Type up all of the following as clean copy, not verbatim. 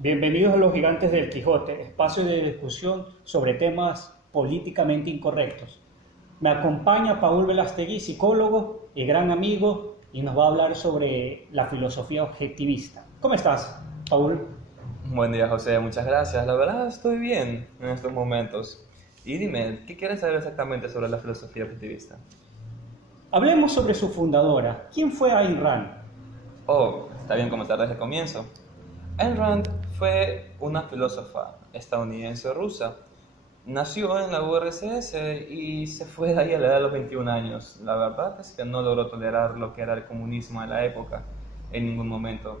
Bienvenidos a Los Gigantes del Quijote, espacio de discusión sobre temas políticamente incorrectos. Me acompaña Paul Velastegui, psicólogo y gran amigo, y nos va a hablar sobre la filosofía objetivista. ¿Cómo estás, Paul? Buen día, José, muchas gracias. La verdad estoy bien en estos momentos. Y dime, ¿qué quieres saber exactamente sobre la filosofía objetivista? Hablemos sobre su fundadora. ¿Quién fue Ayn Rand? Oh, está bien comenzar desde el comienzo. Ayn Rand fue una filósofa estadounidense rusa. Nació en la URSS y se fue de ahí a la edad de los 21 años. La verdad es que no logró tolerar lo que era el comunismo de la época en ningún momento.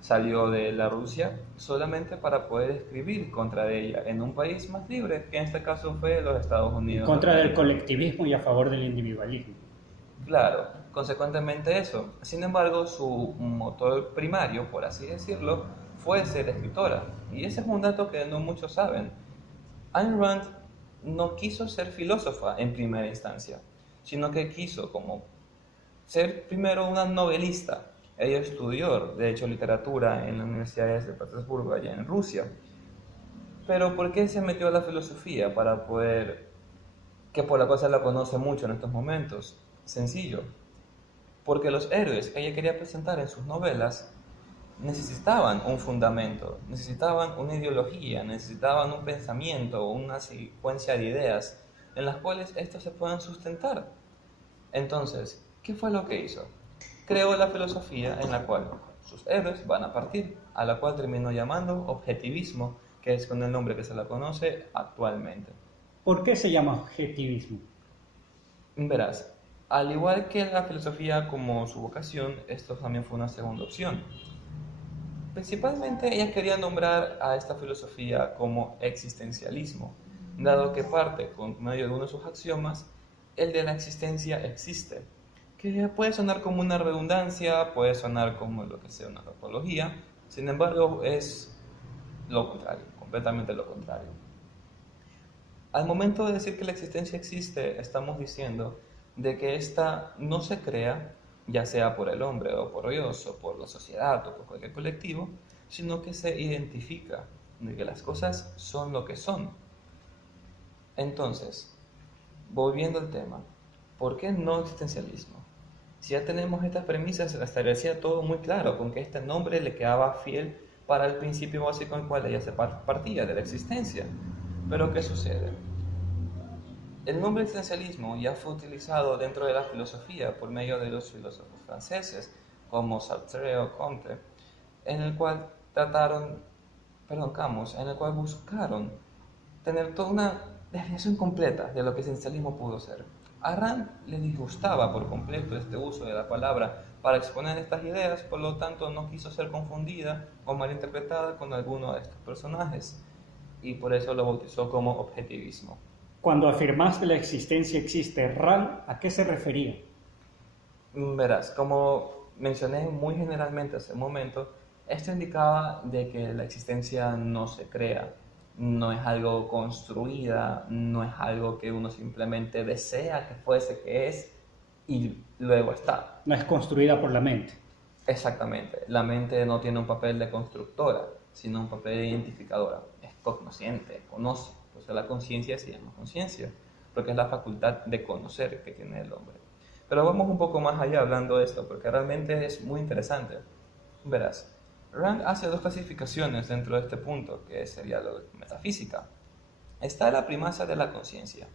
Salió de la Rusia solamente para poder escribir contra ella en un país más libre, que en este caso fue los Estados En Unidos de contra del América. colectivismo y a favor del individualismo. Claro, consecuentemente eso. Sin embargo, su motor primario, por así decirlo, fue ser escritora. Y ese es un dato que no muchos saben. Ayn Rand no quiso ser filósofa en primera instancia, sino que quiso como ser primero una novelista. Ella estudió, de hecho, literatura en las universidades de Petersburgo, allá en Rusia. Pero ¿por qué se metió a la filosofía? Para poder, que por la cual se la conoce mucho en estos momentos. Sencillo. Porque los héroes que ella quería presentar en sus novelas necesitaban un fundamento, necesitaban una ideología, necesitaban un pensamiento, una secuencia de ideas en las cuales estos se puedan sustentar. Entonces, ¿qué fue lo que hizo? Creó la filosofía en la cual sus héroes van a partir, a la cual terminó llamando objetivismo, que es con el nombre que se la conoce actualmente. ¿Por qué se llama objetivismo? Verás, al igual que la filosofía como su vocación, esto también fue una segunda opción. Principalmente ella quería nombrar a esta filosofía como existencialismo, dado que parte, con medio de uno de sus axiomas, el de la existencia existe, que puede sonar como una redundancia, puede sonar como lo que sea una tautología, sin embargo es lo contrario, completamente lo contrario. Al momento de decir que la existencia existe, estamos diciendo de que ésta no se crea, ya sea por el hombre o por Dios o por la sociedad o por cualquier colectivo, sino que se identifica de que las cosas son lo que son. Entonces, volviendo al tema, ¿por qué no existencialismo? Si ya tenemos estas premisas, se establecía todo muy claro, con que este nombre le quedaba fiel para el principio básico en el cual ella se partía, de la existencia. Pero ¿qué sucede? El nombre existencialismo ya fue utilizado dentro de la filosofía por medio de los filósofos franceses como Sartre o Comte, en el cual Camus, en el cual buscaron tener toda una definición completa de lo que el existencialismo pudo ser. A Rand le disgustaba por completo este uso de la palabra para exponer estas ideas, por lo tanto no quiso ser confundida o malinterpretada con alguno de estos personajes, y por eso lo bautizó como objetivismo. Cuando afirmaste la existencia existe, Rand, ¿a qué se refería? Verás, como mencioné muy generalmente hace un momento, esto indicaba de que la existencia no se crea, no es algo construida, no es algo que uno simplemente desea que fuese, que es, y luego está. No es construida por la mente. Exactamente, la mente no tiene un papel de constructora, sino un papel de identificadora, es cognosciente, conoce, pues la conciencia se llama conciencia, porque es la facultad de conocer que tiene el hombre. Pero vamos un poco más allá hablando de esto, porque realmente es muy interesante. Verás, Rand hace dos clasificaciones dentro de este punto, que sería la metafísica. Está la primacia de la conciencia,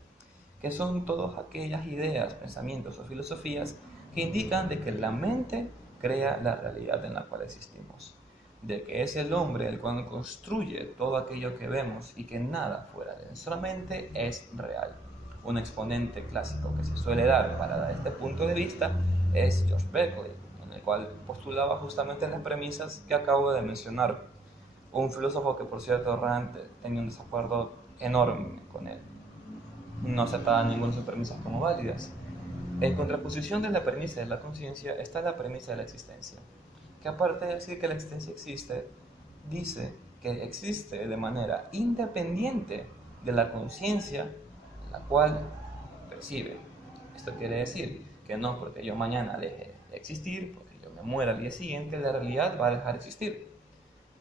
que son todas aquellas ideas, pensamientos o filosofías que indican de que la mente crea la realidad en la cual existimos, de que es el hombre el cual construye todo aquello que vemos y que nada fuera de nuestra mente es real. Un exponente clásico que se suele dar para dar este punto de vista es George Berkeley, en el cual postulaba justamente las premisas que acabo de mencionar. Un filósofo que, por cierto, Rand tenía un desacuerdo enorme con él. No aceptaba ninguna de sus premisas como válidas. En contraposición de la premisa de la conciencia está la premisa de la existencia, que aparte de decir que la existencia existe, dice que existe de manera independiente de la conciencia la cual percibe. Esto quiere decir que no porque yo mañana deje de existir, porque yo me muera al día siguiente, la realidad va a dejar de existir.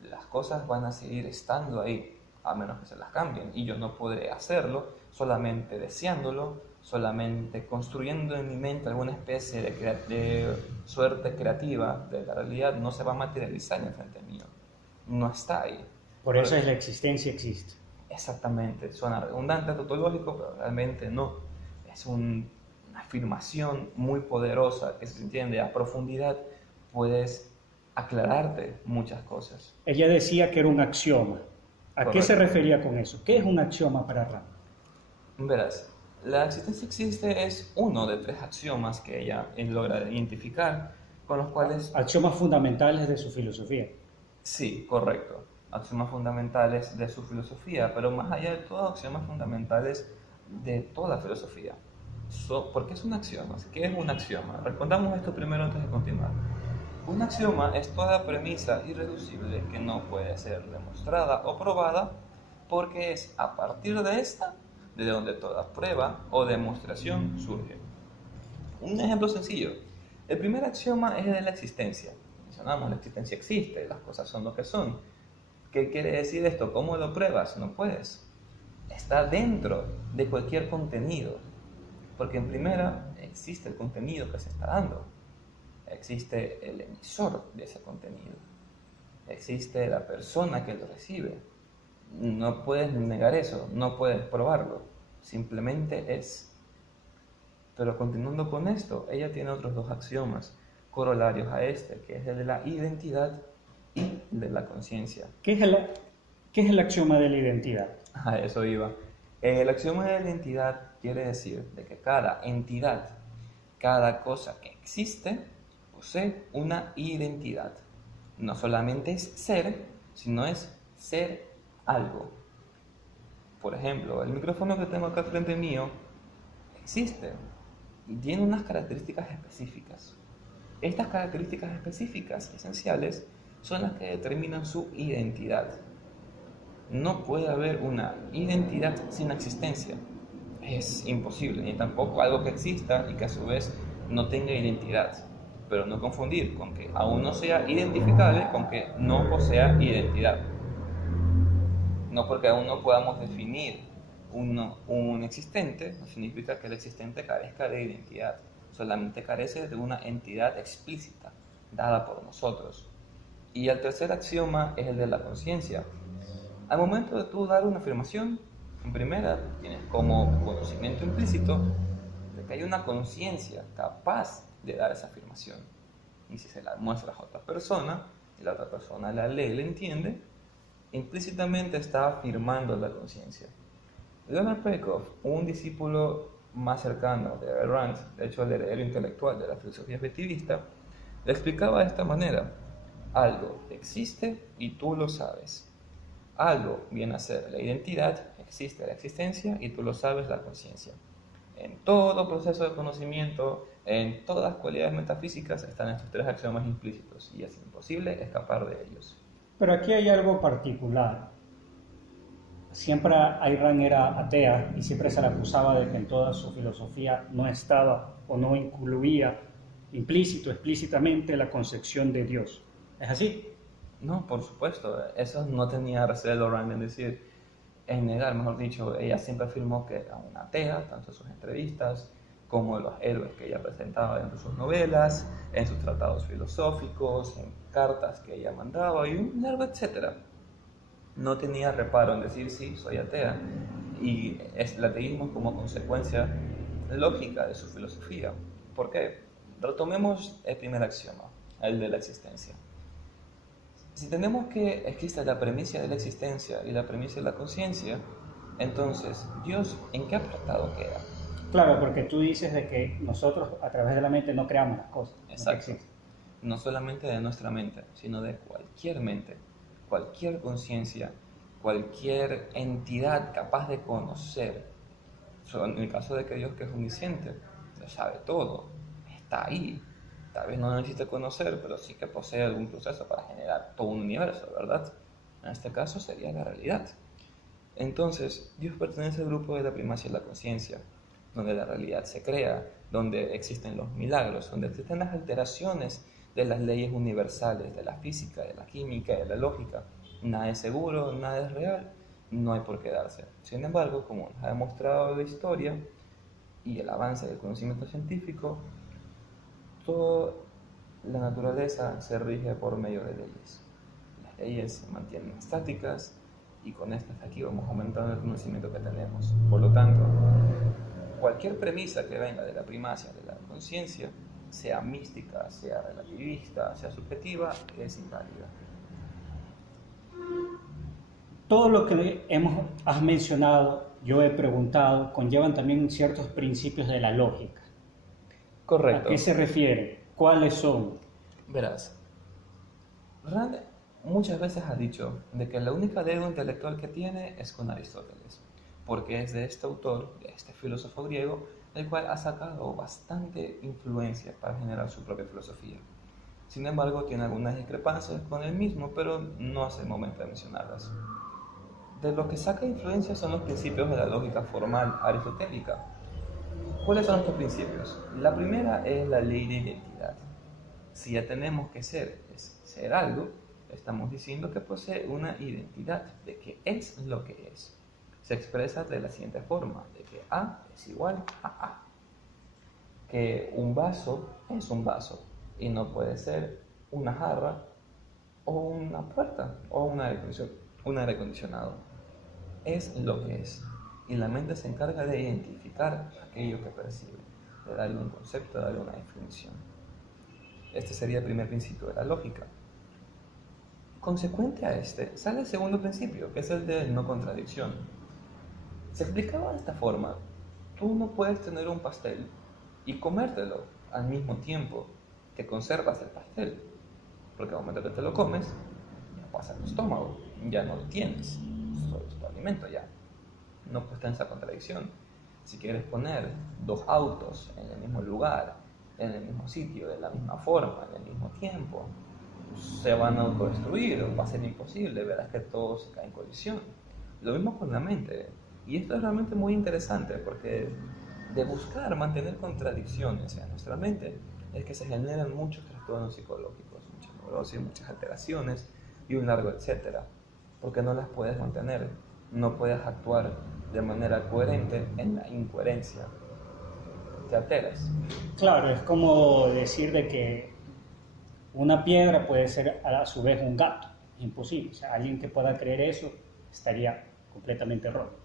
Las cosas van a seguir estando ahí, a menos que se las cambien. Y yo no podré hacerlo solamente deseándolo, solamente construyendo en mi mente alguna especie de suerte creativa de la realidad. No se va a materializar en frente mío. No está ahí. Por eso es la existencia existe. Exactamente. Suena redundante, tautológico, pero realmente no. Es una afirmación muy poderosa que, si se entiende a profundidad, puedes aclararte muchas cosas. Ella decía que era un axioma. ¿A Correcto. qué se refería con eso? ¿Qué es un axioma para Rand? Verás, la existencia existe es uno de 3 axiomas que ella logra identificar, con los cuales... Axiomas fundamentales de su filosofía. Sí, correcto. Axiomas fundamentales de su filosofía, pero más allá de todo, axiomas fundamentales de toda filosofía. ¿Por qué son axiomas? ¿Qué es un axioma? Respondamos esto primero antes de continuar. Un axioma es toda premisa irreducible que no puede ser demostrada o probada, porque es a partir de esta de donde toda prueba o demostración surge. Un ejemplo sencillo. El primer axioma es el de la existencia. Mencionamos, la existencia existe, las cosas son lo que son. ¿Qué quiere decir esto? ¿Cómo lo pruebas? No puedes. Está dentro de cualquier contenido. Porque en primera existe el contenido que se está dando. Existe el emisor de ese contenido. Existe la persona que lo recibe. No puedes negar eso, no puedes probarlo. Simplemente es. Pero continuando con esto, ella tiene otros 2 axiomas corolarios a este, que es el de la identidad y de la conciencia. ¿Qué es el axioma de la identidad? A eso iba. El axioma de la identidad quiere decir de que cada entidad, cada cosa que existe, posee una identidad. No solamente es ser, sino es ser algo. Por ejemplo, el micrófono que tengo acá frente mío existe y tiene unas características específicas. Estas características específicas, esenciales, son las que determinan su identidad. No puede haber una identidad sin existencia. Es imposible, ni tampoco algo que exista y que a su vez no tenga identidad. Pero no confundir con que aún no sea identificable con que no posea identidad. No porque aún no podamos definir un existente, no significa que el existente carezca de identidad. Solamente carece de una entidad explícita, dada por nosotros. Y el tercer axioma es el de la conciencia. Al momento de tú dar una afirmación, en primera tienes como conocimiento implícito de que hay una conciencia capaz de dar esa afirmación. Y si se la muestras a otra persona, y la otra persona la lee y la entiende, implícitamente está afirmando la conciencia. Leonard Peikoff, un discípulo más cercano de Rand, de hecho el heredero intelectual de la filosofía efectivista, le explicaba de esta manera: algo existe y tú lo sabes. Algo viene a ser la identidad, existe la existencia y tú lo sabes, la conciencia. En todo proceso de conocimiento, en todas cualidades metafísicas, están estos 3 axiomas implícitos y es imposible escapar de ellos. Pero aquí hay algo particular. Siempre Ayn Rand era atea y siempre se le acusaba de que en toda su filosofía no estaba o no incluía explícitamente la concepción de Dios. ¿Es así? No, por supuesto, eso no tenía recelo Rand en decir, en negar, mejor dicho. Ella siempre afirmó que era una atea, tanto en sus entrevistas como en los héroes que ella presentaba en sus novelas, en sus tratados filosóficos, en cartas que ella mandaba y un largo etcétera. No tenía reparo en decir sí, soy atea, y el ateísmo como consecuencia lógica de su filosofía. ¿Por qué? Retomemos el primer axioma, el de la existencia. Si tenemos que existe la premisa de la existencia y la premisa de la conciencia, entonces, ¿Dios en qué apartado queda? Claro, porque tú dices de que nosotros a través de la mente no creamos las cosas. Exacto. No solamente de nuestra mente, sino de cualquier mente, cualquier conciencia, cualquier entidad capaz de conocer. En el caso de que Dios, que es omnisciente, lo sabe todo, está ahí. Tal vez no necesite conocer, pero sí que posee algún proceso para generar todo un universo, ¿verdad? En este caso sería la realidad. Entonces, Dios pertenece al grupo de la primacia de la conciencia, donde la realidad se crea, donde existen los milagros, donde existen las alteraciones de las leyes universales, de la física, de la química, de la lógica. nada es seguro, nada es real, no hay por qué darse. Sin embargo, como nos ha demostrado la historia y el avance del conocimiento científico, toda la naturaleza se rige por medio de leyes. Las leyes se mantienen estáticas y con estas aquí vamos aumentando el conocimiento que tenemos. Por lo tanto, cualquier premisa que venga de la primacia de la conciencia, sea mística, sea relativista, sea subjetiva, es inválida. Todo lo que has mencionado, yo he preguntado, conllevan también ciertos principios de la lógica. Correcto. ¿A qué se refiere? ¿Cuáles son? Verás, Rand muchas veces ha dicho de que la única deuda intelectual que tiene es con Aristóteles, porque es de este autor, de este filósofo griego, el cual ha sacado bastante influencia para generar su propia filosofía. Sin embargo, tiene algunas discrepancias con él mismo, pero no es el momento de mencionarlas. De lo que saca influencia son los principios de la lógica formal aristotélica. ¿Cuáles son estos principios? La primera es la ley de identidad. Si ya tenemos que ser algo, estamos diciendo que posee una identidad, de que es lo que es. Se expresa de la siguiente forma, de que A es igual a A. Que un vaso es un vaso y no puede ser una jarra o una puerta o un aire acondicionado. Es lo que es. Y la mente se encarga de identificar aquello que percibe, de darle un concepto, de darle una definición. Este sería el primer principio de la lógica. Consecuente a este, sale el segundo principio, que es el de no contradicción. Se explicaba de esta forma: tú no puedes tener un pastel y comértelo al mismo tiempo que conservas el pastel, porque al momento que te lo comes, ya pasa al estómago, ya no lo tienes, solo es tu alimento ya. No puede estar en esa contradicción. Si quieres poner dos autos en el mismo lugar, en el mismo sitio, de la misma forma, en el mismo tiempo, se van a autodestruir, va a ser imposible, verás que todo se cae en colisión. Lo mismo con la mente. Y esto es realmente muy interesante, porque de buscar mantener contradicciones en nuestra mente es que se generan muchos trastornos psicológicos, muchas neurosis, muchas alteraciones y un largo etcétera, porque no las puedes mantener, no puedes actuar de manera coherente en la incoherencia, te alteras. Claro, es como decir de que una piedra puede ser a su vez un gato, es imposible. O sea, alguien que pueda creer eso estaría completamente erróneo.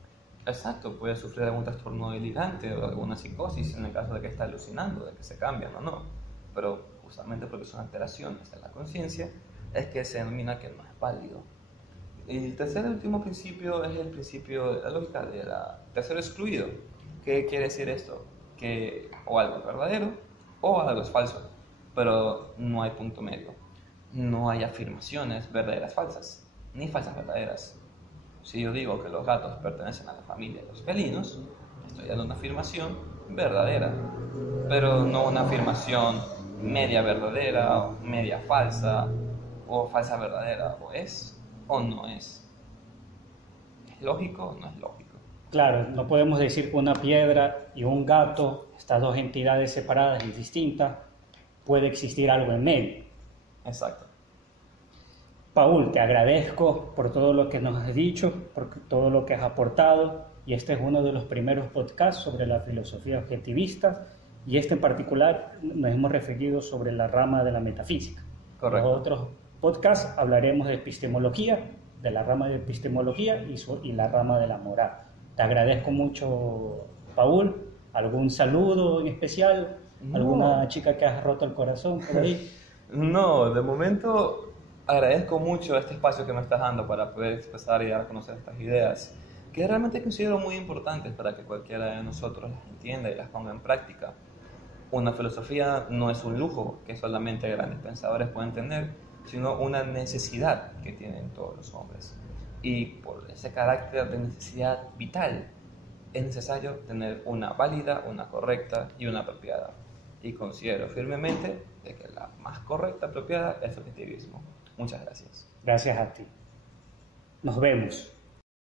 Exacto, puede sufrir algún trastorno delirante o alguna psicosis en el caso de que está alucinando, de que se cambian o no. Pero justamente porque son alteraciones en la conciencia, es que se denomina que no es válido. Y el tercer y último principio es el principio de la lógica de la tercero excluido. ¿Qué quiere decir esto? Que o algo es verdadero o algo es falso, pero no hay punto medio. No hay afirmaciones verdaderas falsas, ni falsas verdaderas. Si yo digo que los gatos pertenecen a la familia de los felinos, estoy dando una afirmación verdadera, pero no una afirmación media verdadera, o media falsa, o falsa verdadera, o es o no es. ¿Es lógico o no es lógico? Claro, no podemos decir que una piedra y un gato, estas dos entidades separadas y distintas, puede existir algo en medio. Exacto. Paul, te agradezco por todo lo que nos has dicho, por todo lo que has aportado, y este es uno de los primeros podcasts sobre la filosofía objetivista, y este en particular nos hemos referido sobre la rama de la metafísica. Correcto. En los otros podcasts hablaremos de epistemología, de la rama de epistemología y la rama de la moral. Te agradezco mucho, Paul. ¿Algún saludo en especial? ¿Alguna chica que has roto el corazón por ahí? No, de momento agradezco mucho este espacio que me estás dando para poder expresar y dar a conocer estas ideas, que realmente considero muy importantes para que cualquiera de nosotros las entienda y las ponga en práctica. Una filosofía no es un lujo que solamente grandes pensadores pueden tener, sino una necesidad que tienen todos los hombres. Y por ese carácter de necesidad vital, es necesario tener una válida, una correcta y una apropiada. Y considero firmemente de que la más correcta, apropiada, es el objetivismo. Muchas gracias. Gracias a ti. Nos vemos.